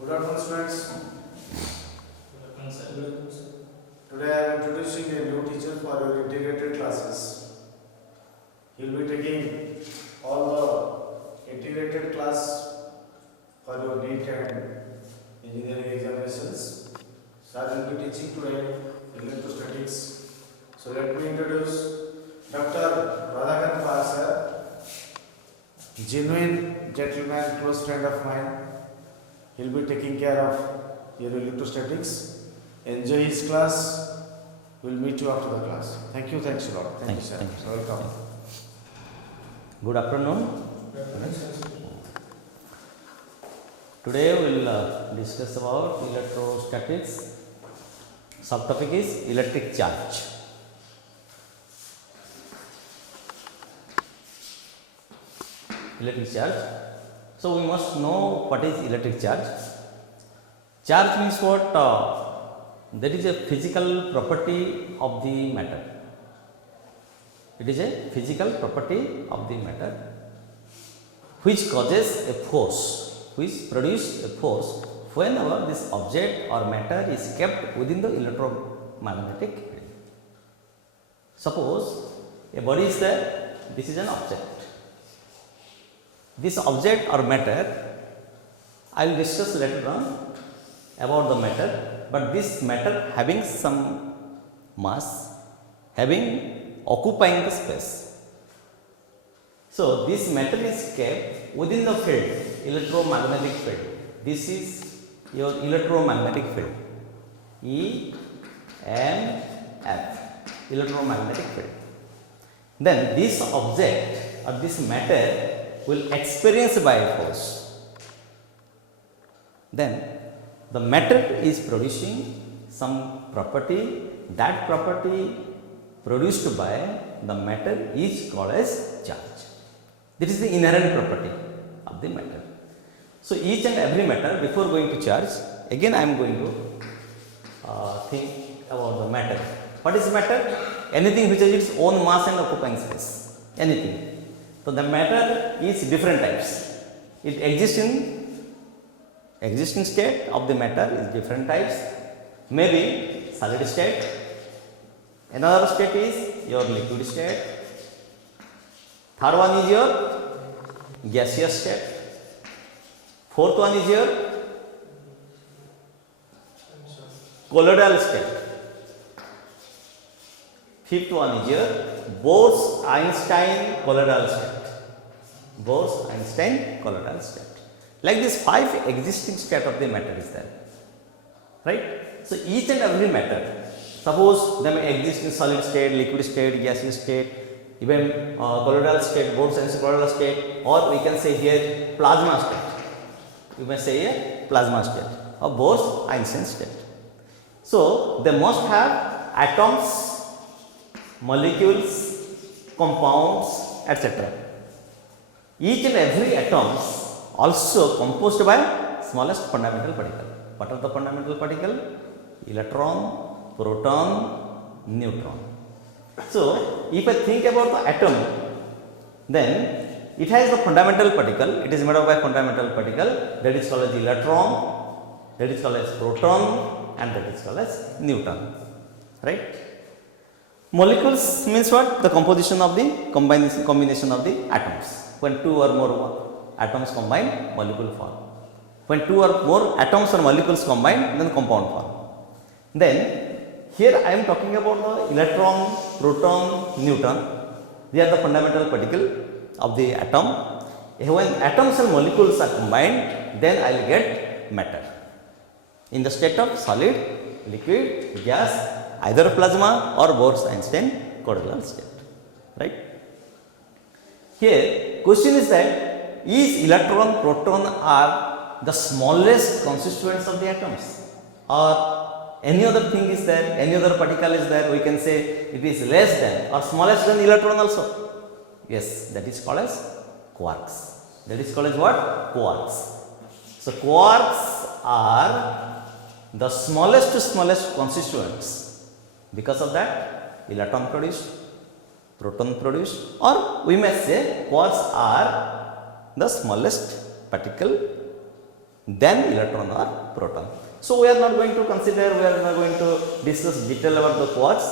Good afternoon, students. Today I am introducing a new teacher for your integrated classes. He will be taking all the integrated class for your NEET and engineering examinations. So I will be teaching today electrostatics. So let me introduce Dr. Radhakant Pal sir, genuine gentleman, close friend of mine. He will be taking care of your electrostatics. Enjoy his class. We'll meet you after the class. Thank you. Thanks a lot. Thank you, sir. Thank you. Welcome. Good afternoon. Today we will discuss about electrostatics. Subtopic is electric charge. Electric charge. So we must know what is electric charge. Charge means what? That is a physical property of the matter. It is a physical property of the matter which causes a force, which produces a force whenever this object or matter is kept within the electromagnetic field. Suppose a body is there, this is an object. This object or matter, I will discuss later on about the matter, but this matter having some mass, occupying the space. So this matter is kept within the field, electromagnetic field. This is your electromagnetic field, E M F, electromagnetic field. Then this object or this matter will experience by a force. Then the matter is producing some property, that property produced by the matter is called as charge. This is the inherent property of the matter. So each and every matter, before going to charge, again I am going to think about the matter. What is matter? Anything which has its own mass and occupying space. Anything. So the matter is different types. It exists in existing state of the matter is different types. Maybe solid state. Another state is your liquid state. Third one is your gaseous state. Fourth one is your colloidal state. Fifth one is your Bose-Einstein colloidal state. Bose-Einstein colloidal state. Like this 5 existing state of the matter is there. Right? So each and every matter, suppose they may exist in solid state, liquid state, gaseous state, even colloidal state, Bose-Einstein colloidal state, or we can say here plasma state. You may say a plasma state or Bose-Einstein state. So they must have atoms, molecules, compounds, etc. Each and every atoms also composed by smallest fundamental particle. What are the fundamental particle? Electron, proton, neutron. So if I think about the atom, then it has the fundamental particle. It is made up by fundamental particle, that is called as electron, that is called as proton, and that is called as neutron. Right? Molecules means what? The composition of the combination of the atoms. When two or more atoms combine, molecule form. When two or more atoms or molecules combine, then compound form. Then here I am talking about the electron, proton, neutron. They are the fundamental particle of the atom. When atoms and molecules are combined, then I will get matter. In the state of solid, liquid, gas, either plasma or Bose-Einstein colloidal state. Right? Here, question is that is electron, proton are the smallest constituents of the atoms, or any other thing is there, any other particle is there, we can say it is less than or smallest than electron also. Yes, that is called as quarks. That is called as what? Quarks. So quarks are the smallest constituents. Because of that, electron produced, proton produced, or we may say quarks are the smallest particle than electron or proton. So we are not going to consider, we are not going to discuss detail about the quarks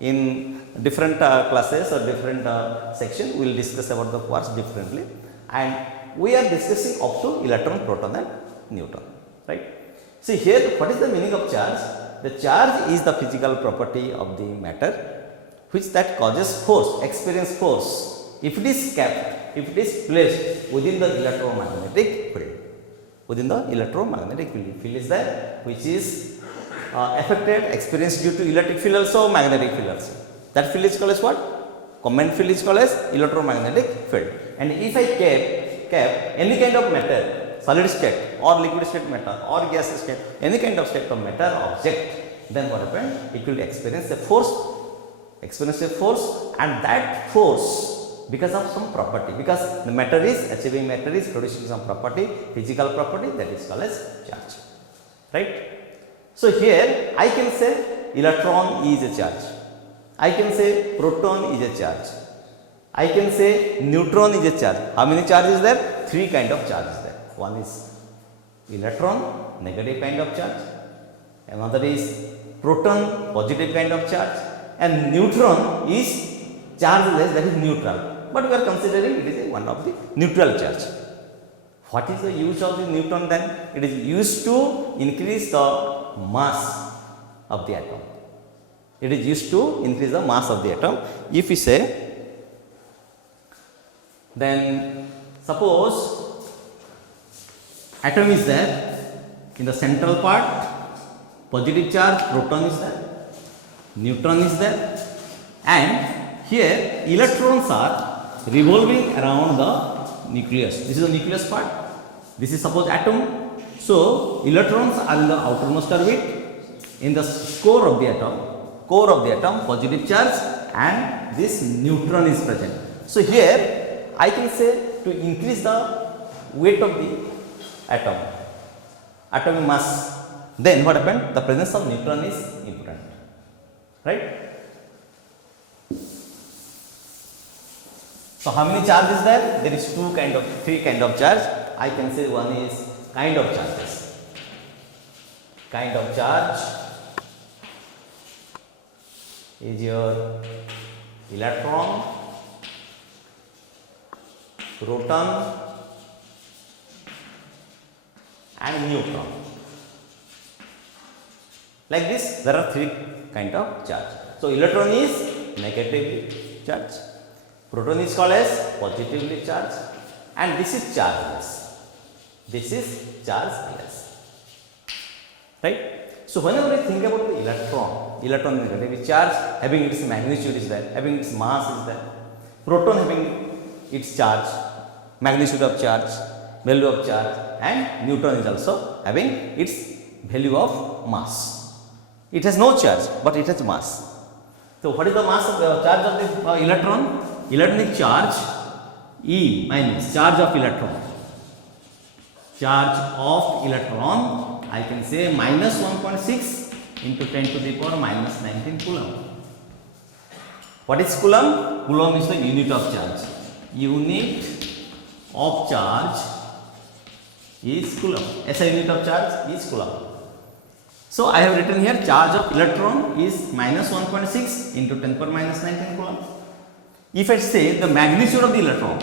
in different classes or different section. We will discuss about the quarks differently, and we are discussing up to electron, proton and neutron, right? See here, what is the meaning of charge? The charge is the physical property of the matter which that causes force, experience force, if it is kept, if it is placed within the electromagnetic field. Within the electromagnetic field is there, which is affected, experienced due to electric field also, magnetic field also. That field is called as what? Combined field is called as electromagnetic field. And if I kept any kind of matter, solid state or liquid state matter or gas state, any kind of state of matter object, then what happened? It will experience a force, and that force, because of some property, because the matter is achieving, matter is producing some property, physical property, that is called as charge, right? So here I can say electron is a charge, I can say proton is a charge, I can say neutron is a charge. How many charges is there? 3 kind of charges there. One is electron, negative kind of charge, another is proton, positive kind of charge, and neutron is chargeless, that is neutral. But we are considering it is one of the neutral charge. What is the use of the neutron then? It is used to increase the mass of the atom. It is used to increase the mass of the atom. If we say, then suppose atom is there, in the central part positive charge proton is there, neutron is there, and here electrons are revolving around the nucleus. This is the nucleus part, this is suppose atom. So electrons are in the outermost orbit, in the core of the atom positive charge, and this neutron is present. So here I can say to increase the weight of the atomic mass, then what happened? The presence of neutron is important, right? So how many charges is there? There is 3 kind of charge. I can say one is kind of charges. Kind of charge is your electron, proton and neutron. Like this, there are 3 kind of charge. So electron is negatively charged, proton is called as positively charged, and this is chargeless. This is chargeless, right? So whenever we think about the electron is negatively charged, having its magnitude is there, having its mass is there. Proton having its charge, magnitude of charge, value of charge, and neutron is also having its value of mass. It has no charge, but it has mass. So what is the mass of the charge of the electron? Electronic charge E minus charge of electron. Charge of electron, I can say minus 1.6 into 10 to the power minus 19 coulomb. What is coulomb? Coulomb is the unit of charge. Unit of charge is coulomb. SI unit of charge is coulomb. So I have written here charge of electron is minus 1.6 into 10 power minus 19 coulomb. If I say the magnitude of the electron,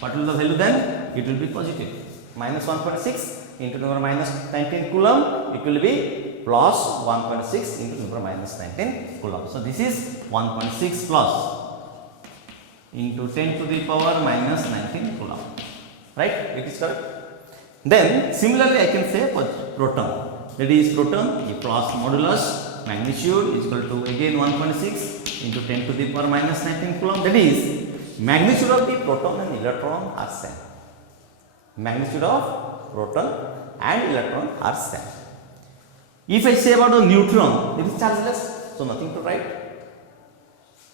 what will the value then? It will be positive. Minus 1.6 into 10 power minus 19 coulomb, it will be plus 1.6 into 10 power minus 19 coulomb. So this is 1.6 plus into 10 to the power minus 19 coulomb. Right? It is correct. Then similarly I can say proton. That is proton, plus modulus magnitude is equal to again 1.6 into 10 to the power minus 19 coulomb. That is magnitude of the proton and electron are same. Magnitude of proton and electron are same. If I say about the neutron, it is chargeless, so nothing to write.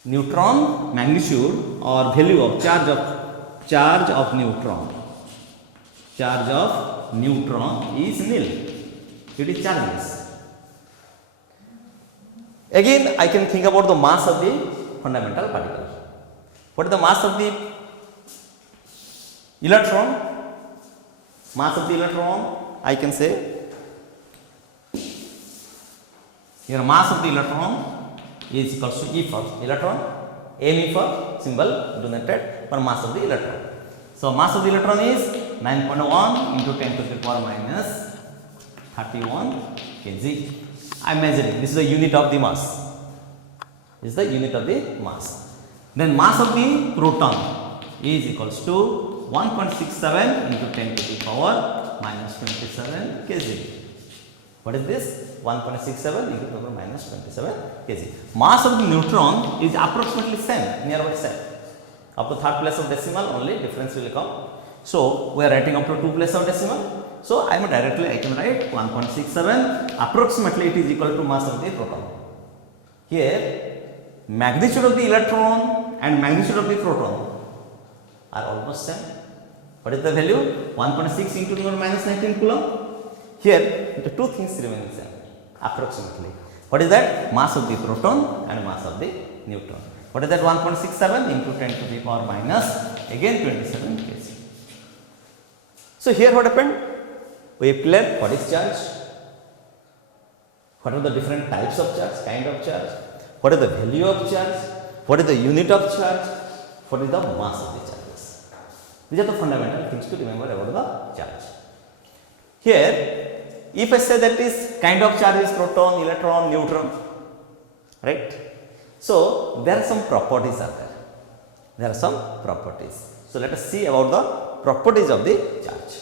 Neutron magnitude or value of charge of neutron. Charge of neutron is nil. It is chargeless. Again, I can think about the mass of the fundamental particle. What is the mass of the electron? Mass of the electron, I can say, your mass of the electron is equals to E for electron, Me for symbol denoted for mass of the electron. So mass of the electron is 9.1 into 10 to the power minus 31 kg. I am measuring. This is the unit of the mass. This is the unit of the mass. Then mass of the proton is equals to 1.67 into 10 to the power minus 27 kg. What is this? 1.67 into 10 to the power minus 27 kg. Mass of the neutron is approximately same, nearby same. Up to third place of decimal, only difference will come. So we are writing up to 2 place of decimal. So I can write 1.67. Approximately it is equal to mass of the proton. Here, magnitude of the electron and magnitude of the proton are almost same. What is the value? 1.6 into 10 minus 19 coulomb. Here, the two things remain the same, approximately. What is that? Mass of the proton and mass of the neutron. What is that? 1.67 into 10 to the power minus again 27 kg. So here what happened? We have cleared what is charge, what are the different types of charge, kind of charge, what is the value of charge, what is the unit of charge, what is the mass of the charges. These are the fundamental things to remember about the charge. Here, if I say that is kind of charge is proton, electron, neutron, right? So there are some properties are there. There are some properties. So let us see about the properties of the charge.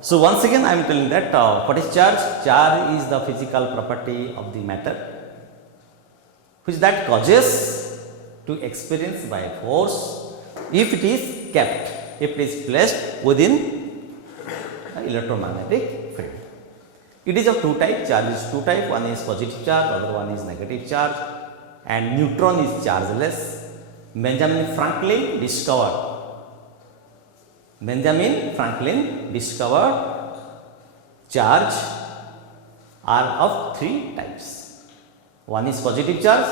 So once again I am telling that what is charge? Charge is the physical property of the matter which that causes to experience by force if it is kept, if it is placed within an electromagnetic field. It is of two types, charge is two types, one is positive charge, other one is negative charge, and neutron is chargeless. Benjamin Franklin discovered charge are of three types. One is positive charge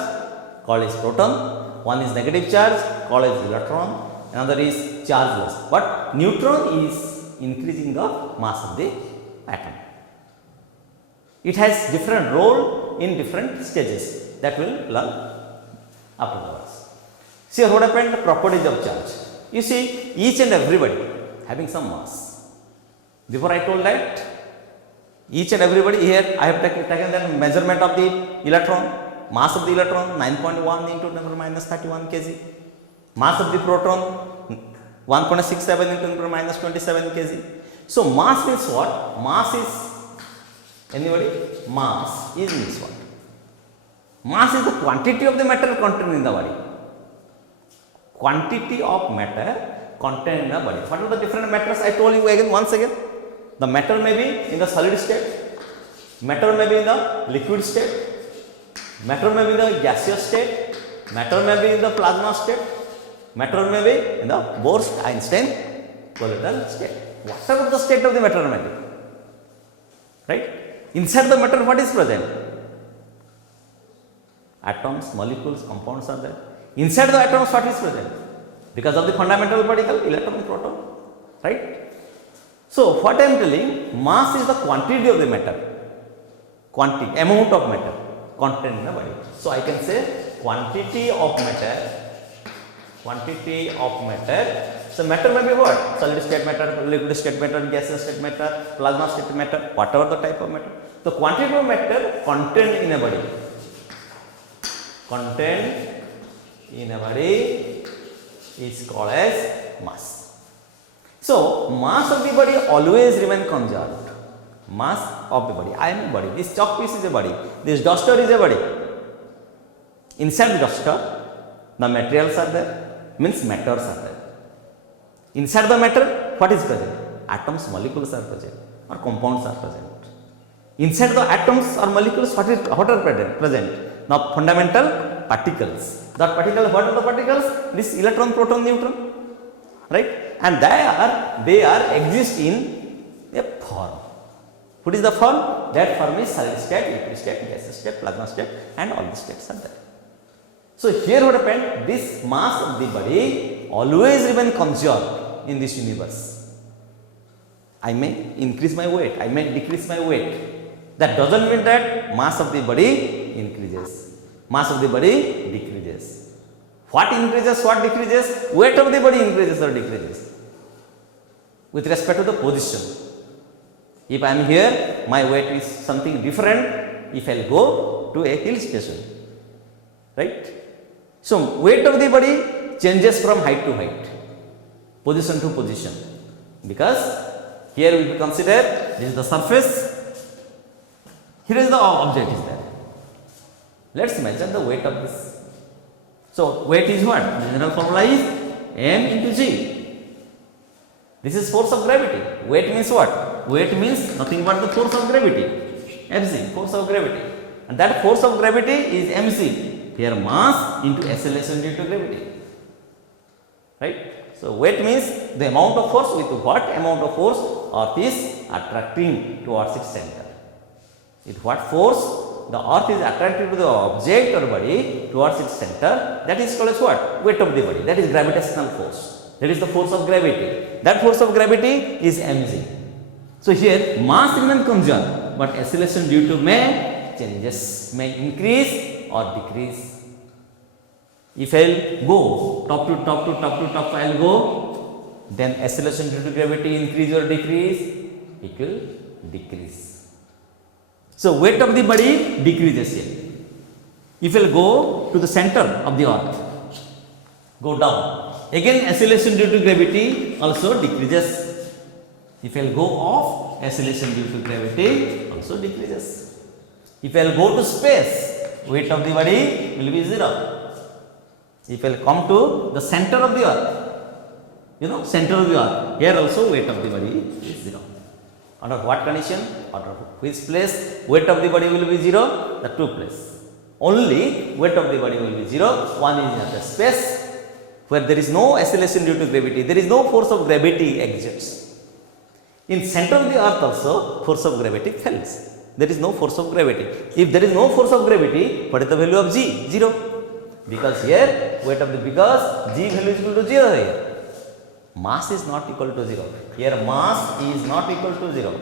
called as proton, one is negative charge called as electron, another is chargeless. But neutron is increasing the mass of the atom. It has different role in different stages that we will learn afterwards. See what happened? Properties of charge. You see, each and everybody having some mass. Before I told that each and everybody here I have taken the measurement of the electron. Mass of the electron 9.1 into 10 minus 31 kg. Mass of the proton 1.67 into 10 minus 27 kg. So mass means what? Mass is, anybody? Mass is means what? Mass is the quantity of the matter contained in the body. Quantity of matter contained in the body. What are the different matters? I told you again, once again. The matter may be in the solid state, matter may be in the liquid state, matter may be in the gaseous state, matter may be in the plasma state, matter may be in the Bose-Einstein colloidal state. Whatever the state of the matter may be. Right? Inside the matter, what is present? Atoms, molecules, compounds are there. Inside the atoms, what is present? Because of the fundamental particle, electron, proton. Right? So what I am telling, mass is the quantity of the matter, quantity, amount of matter contained in the body. So I can say quantity of matter. So matter may be what? Solid state matter, liquid state matter, gaseous state matter, plasma state matter, whatever the type of matter. The quantity of matter contained in a body. Contained in a body is called as mass. So mass of the body always remain conserved. Mass of the body. I am a body. This chalk piece is a body. This duster is a body. Inside the duster, the materials are there. Means matters are there. Inside the matter, what is present? Atoms, molecules are present, or compounds are present. Inside the atoms or molecules, what are present? Now fundamental particles. That particle, what are the particles? This electron, proton, neutron. Right? And they are exist in a form. What is the form? That form is solid state, liquid state, gaseous state, plasma state, and all the states are there. So here what happened? This mass of the body always remain conserved in this universe. I may increase my weight, I may decrease my weight. That doesn't mean that mass of the body increases. Mass of the body decreases. What increases, what decreases? Weight of the body increases or decreases with respect to the position. If I am here, my weight is something different if I will go to a hill station, right? So, weight of the body changes from height to height, position to position, because here we consider this is the surface, here is the object is there. Let us measure the weight of this. So, weight is what? The general formula is m into g. This is force of gravity. Weight means what? Weight means nothing but the force of gravity. Fc, force of gravity. And that force of gravity is mc. Here mass into acceleration due to gravity. Right? So weight means the amount of force with what amount of force earth is attracting towards its center. With what force the earth is attracted to the object or body towards its center, that is called as what? Weight of the body. That is gravitational force. That is the force of gravity. That force of gravity is mg. So here mass remains constant, but acceleration due to may changes, may increase or decrease. If I will go top to top to top to top, I will go, then acceleration due to gravity increase or decrease, it will decrease. So weight of the body decreases here. If I will go to the center of the earth, go down. Again acceleration due to gravity also decreases. If I will go off, acceleration due to gravity also decreases. If I will go to space, weight of the body will be 0. If I will come to the center of the earth, center of the earth, here also weight of the body is 0. Under what condition? Under which place weight of the body will be 0? The two places. Only weight of the body will be 0. One is in the space, where there is no acceleration due to gravity, there is no force of gravity exerts. In center of the earth also, force of gravity fails. There is no force of gravity. If there is no force of gravity, what is the value of g? 0. Because here, weight of the, because g value is equal to 0 here. Mass is not equal to 0. Here mass is not equal to 0.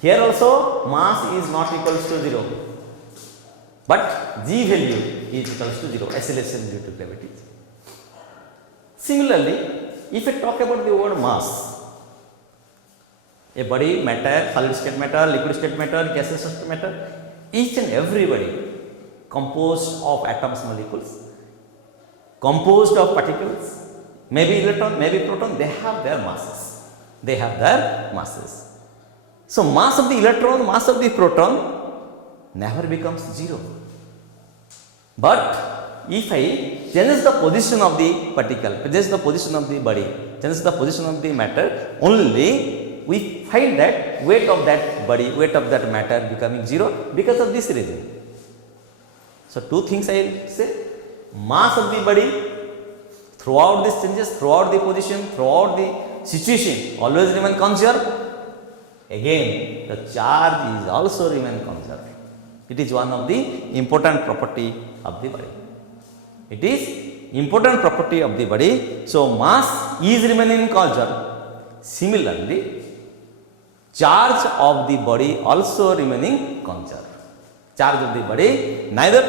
Here also, mass is not equal to 0. But g value is equal to 0, acceleration due to gravity. Similarly, if I talk about the word mass, a body, matter, solid state matter, liquid state matter, gaseous state matter, each and every body composed of atoms, molecules, composed of particles, maybe electron, maybe proton, they have their masses. They have their masses. So mass of the electron, mass of the proton never becomes 0. But if I change the position of the particle, change the position of the body, change the position of the matter, only we find that weight of that body, weight of that matter becoming 0 because of this reason. So two things I will say: mass of the body throughout these changes, throughout the position, throughout the situation always remain conserved. Again, the charge is also remain conserved. It is one of the important property of the body. It is important property of the body. So mass is remaining conserved. Similarly, charge of the body also remaining conserved. Charge of the body neither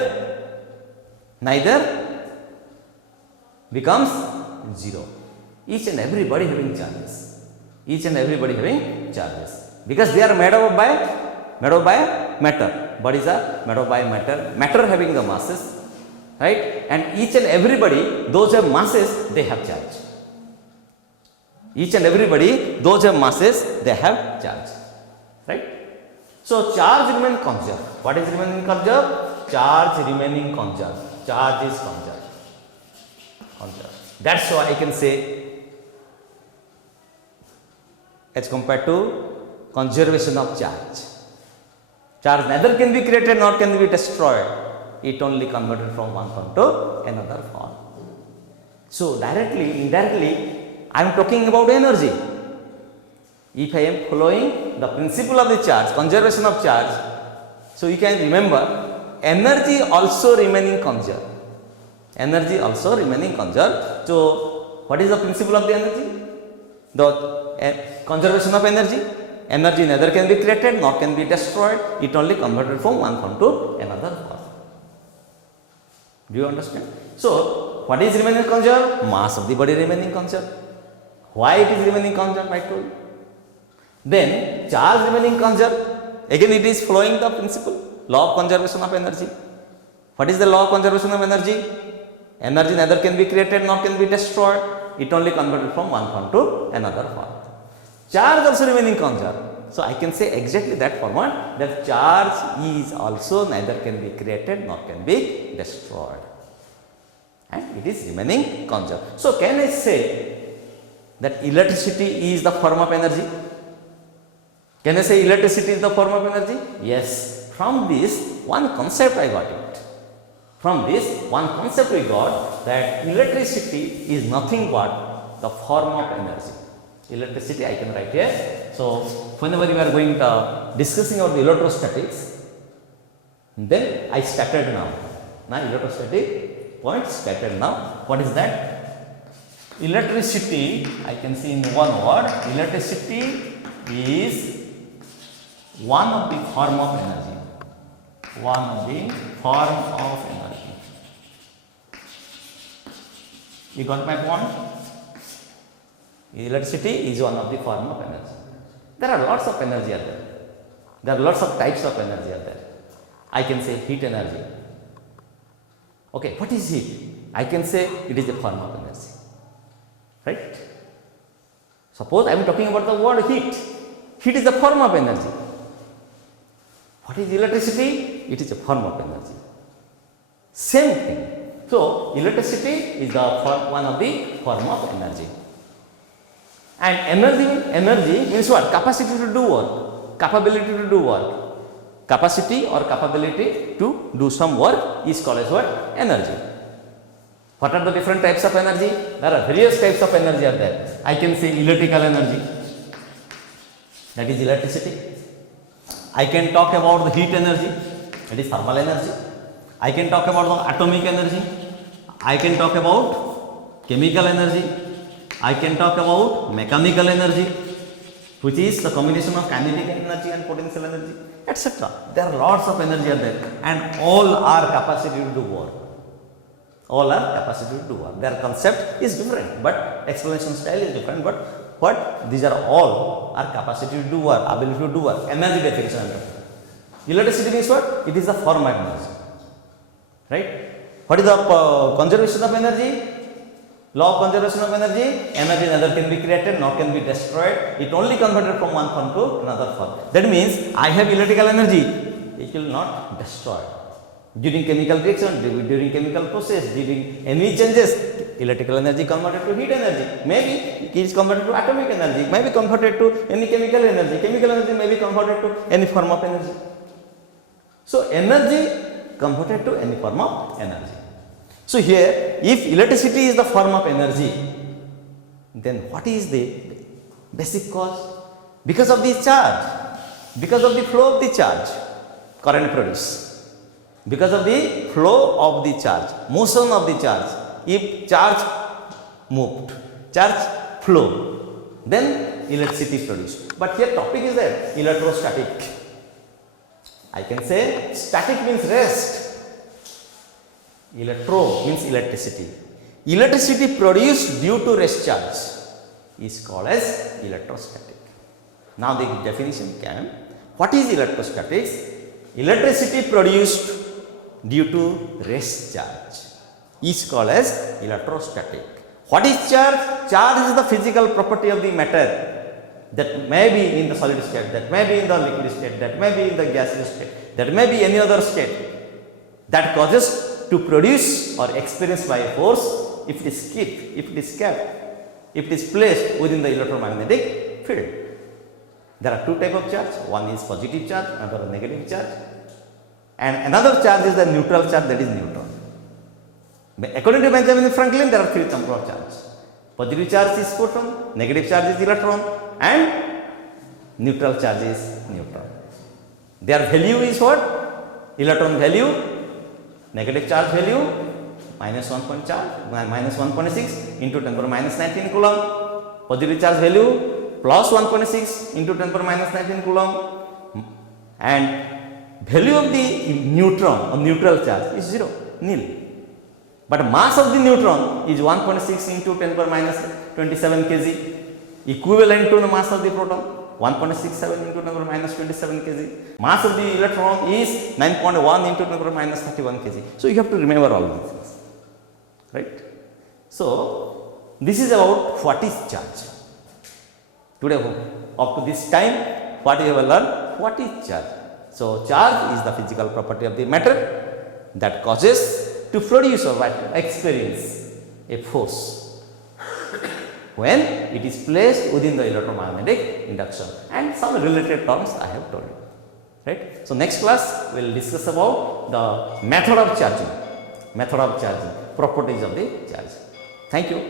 becomes 0. Each and every body having charges. Each and every body having charges. Because they are made up by matter. Bodies are made up by matter. Matter having the masses. Right? And each and everybody, those who have masses, they have charge. Each and everybody, those who have masses, they have charge. Right? So charge remain conserved. What is remaining conserved? Charge remaining conserved. Charge is conserved. That's why I can say, as compared to conservation of charge. Charge neither can be created nor can be destroyed. It only converted from one form to another form. So directly, indirectly, I am talking about energy. If I am following the principle of the charge, conservation of charge, so you can remember energy also remaining conserved. Energy also remaining conserved. So, what is the principle of the energy? The conservation of energy. Energy neither can be created nor can be destroyed. It only converted from one form to another form. Do you understand? So, what is remaining conserved? Mass of the body remaining conserved. Why it is remaining conserved? I told you. Then, charge remaining conserved. Again, it is following the principle, law of conservation of energy. What is the law of conservation of energy? Energy neither can be created nor can be destroyed. It only converted from one form to another form. Charge also remaining conserved. So, I can say exactly that format, that charge is also neither can be created nor can be destroyed. And it is remaining conserved. So, can I say that electricity is the form of energy? Can I say electricity is the form of energy? Yes. From this one concept I got it. From this one concept we got that electricity is nothing but the form of energy. Electricity I can write here. So, whenever we are going to discussing about the electrostatics, then I started now. Now, electrostatic point started now. What is that? Electricity, I can see in one word, electricity is one of the form of energy. One of the form of energy. You got my point? Electricity is one of the form of energy. There are lots of energy out there. There are lots of types of energy out there. I can say heat energy. Okay, what is heat? I can say it is a form of energy. Right? Suppose I am talking about the word heat. Heat is a form of energy. What is electricity? It is a form of energy. Same thing. So, electricity is the one of the form of energy. And energy means what? Capacity to do work, capability to do work. Capacity or capability to do some work is called as what? Energy. What are the different types of energy? There are various types of energy are there. I can say electrical energy, that is electricity. I can talk about the heat energy, that is thermal energy. I can talk about the atomic energy. I can talk about chemical energy. I can talk about mechanical energy, which is the combination of kinetic energy and potential energy, etc. There are lots of energy are there, and all are capacity to do work. All are capacity to do work. Their concept is different, but explanation style is different. But what these are all are capacity to do work, ability to do work. Energy definition. Electricity means what? It is the form of energy. Right? What is the conservation of energy? Law of conservation of energy. Energy neither can be created nor can be destroyed. It only converted from one form to another form. That means I have electrical energy. It will not destroy. During chemical reaction, during chemical process, during any changes, electrical energy converted to heat energy. Maybe it is converted to atomic energy. May be converted to any chemical energy. Chemical energy may be converted to any form of energy. So, energy converted to any form of energy. So, here if electricity is the form of energy, then what is the basic cause? Because of the charge, because of the flow of the charge, current produced. Because of the flow of the charge, motion of the charge. If charge moved, charge flow, then electricity produced. But here topic is that electrostatic. I can say static means rest. Electro means electricity. Electricity produced due to rest charge is called as electrostatic. Now the definition came. What is electrostatics? Electricity produced due to rest charge is called as electrostatic. What is charge? Charge is the physical property of the matter that may be in the solid state, that may be in the liquid state, that may be in the gaseous state, that may be any other state that causes to produce or experienced by a force if it is kept, if it is placed within the electromagnetic field. There are two types of charge. One is positive charge, another negative charge, and another charge is the neutral charge, that is neutron. According to Benjamin Franklin, there are three types of charge. Positive charge is photon, negative charge is electron, and neutral charge is neutron. Their value is what? Electron value, negative charge value, minus 1 point charge, minus 1.6 into 10 power minus 19 coulomb. Positive charge value plus 1.6 into 10 power minus 19 coulomb. And value of the neutron or neutral charge is 0, nil. But mass of the neutron is 1.6 into 10 power minus 27 kg, equivalent to the mass of the proton, 1.67 into 10 power minus 27 kg. Mass of the electron is 9.1 into 10 power minus 31 kg. So you have to remember all these things, right? So this is about what is charge. Today, up to this time, what you have learned? What is charge? So charge is the physical property of the matter that causes to produce or experience a force when it is placed within the electromagnetic induction, and some related terms I have told you, right. So next class we will discuss about the method of charging, properties of the charge. Thank you.